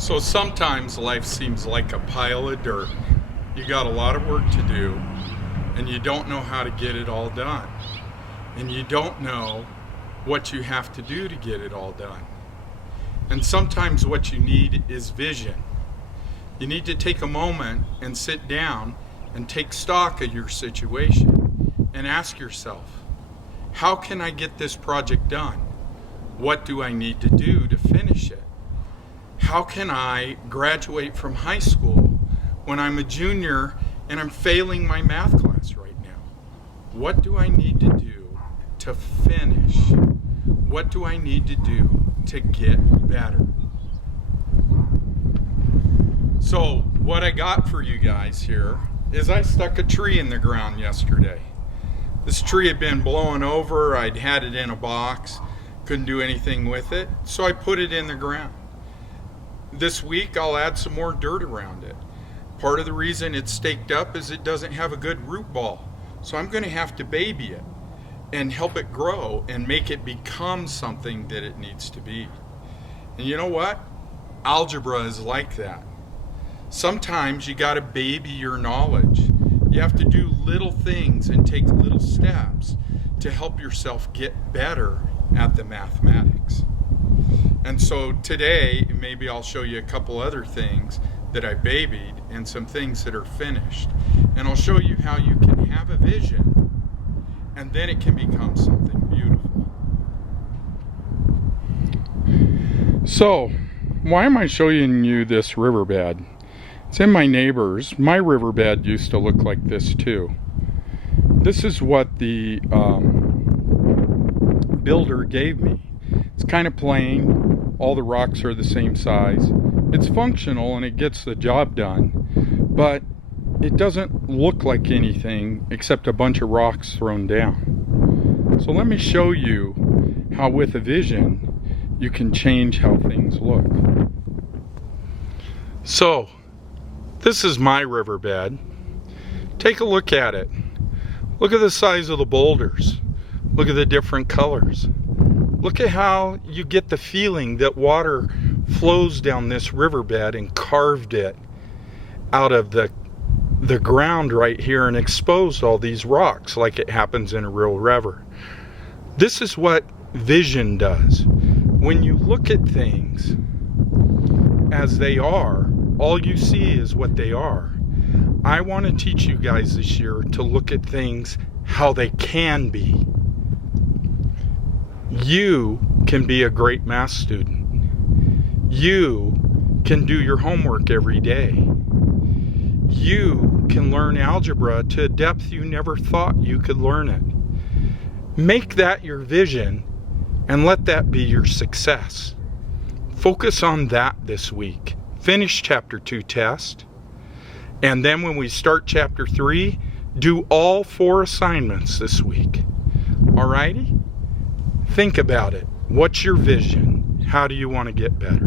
So sometimes life seems like a pile of dirt. You got a lot of work to do, and you don't know how to get it all done. And you don't know what you have to do to get it all done. And sometimes what you need is vision. You need to take a moment and sit down and take stock of your situation and ask yourself, how can I get this project done? What do I need to do to finish it? How can I graduate from high school when I'm a junior and I'm failing my math class right now? What do I need to do to finish? What do I need to do to get better? So what I got for you guys here is I stuck a tree in the ground yesterday. This tree had been blowing over. I'd had it in a box, couldn't do anything with it, so I put it in the ground. This week I'll add some more dirt around it. Part of the reason it's staked up is it doesn't have a good root ball. So I'm going to have to baby it and help it grow and make it become something that it needs to be. And you know what? Algebra is like that. Sometimes you got to baby your knowledge. You have to do little things and take little steps to help yourself get better at the mathematics. And so today, maybe I'll show you a couple other things that I babied and some things that are finished. And I'll show you how you can have a vision and then it can become something beautiful. So, why am I showing you this riverbed? It's in my neighbor's. My riverbed used to look like this too. This is what the builder gave me. It's kind of plain, all the rocks are the same size. It's functional and it gets the job done, but it doesn't look like anything except a bunch of rocks thrown down. So let me show you how with a vision you can change how things look. So this is my riverbed. Take a look at it. Look at the size of the boulders. Look at the different colors. Look at how you get the feeling that water flows down this riverbed and carved it out of the ground right here and exposed all these rocks like it happens in a real river. This is what vision does. When you look at things as they are, all you see is what they are. I want to teach you guys this year to look at things how they can be. You can be a great math student. You can do your homework every day. You can learn algebra to a depth you never thought you could learn it. Make that your vision and let that be your success. Focus on that this week. Finish chapter 2 test. And then when we start chapter 3, do all 4 assignments this week. Alrighty? Think about it. What's your vision? How do you want to get better?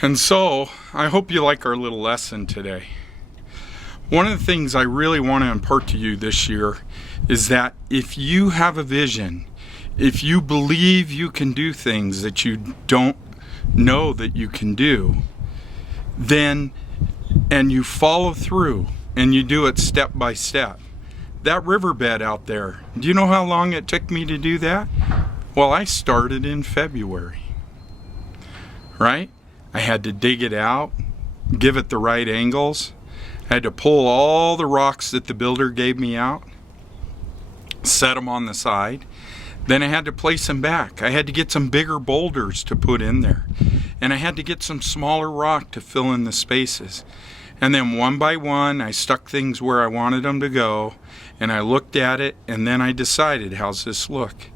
And so, I hope you like our little lesson today. One of the things I really want to impart to you this year is that if you have a vision, if you believe you can do things that you don't know that you can do, then, and you follow through and you do it step by step. That riverbed out there, do you know how long it took me to do that? Well, I started in February, right? I had to dig it out, give it the right angles. I had to pull all the rocks that the builder gave me out, set them on the side. Then I had to place them back. I had to get some bigger boulders to put in there. And I had to get some smaller rock to fill in the spaces. And then one by one, I stuck things where I wanted them to go, and I looked at it, and then I decided, how's this look?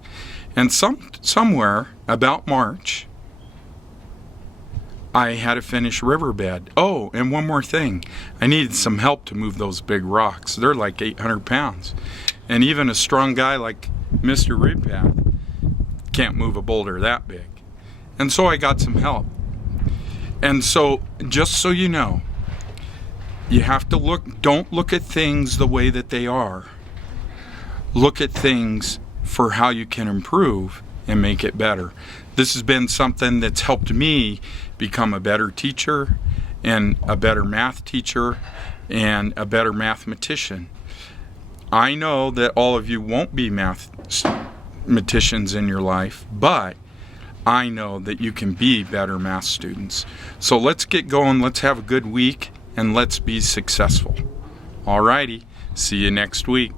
And somewhere about March, I had a finished riverbed. Oh, and one more thing. I needed some help to move those big rocks. They're like 800 pounds. And even a strong guy like Mr. Ridpath can't move a boulder that big. And so I got some help. And so, just so you know, you have to don't look at things the way that they are. Look at things for how you can improve and make it better. This has been something that's helped me become a better teacher and a better math teacher and a better mathematician. I know that all of you won't be mathematicians in your life, but I know that you can be better math students. So let's get going, let's have a good week, and let's be successful. Alrighty, see you next week.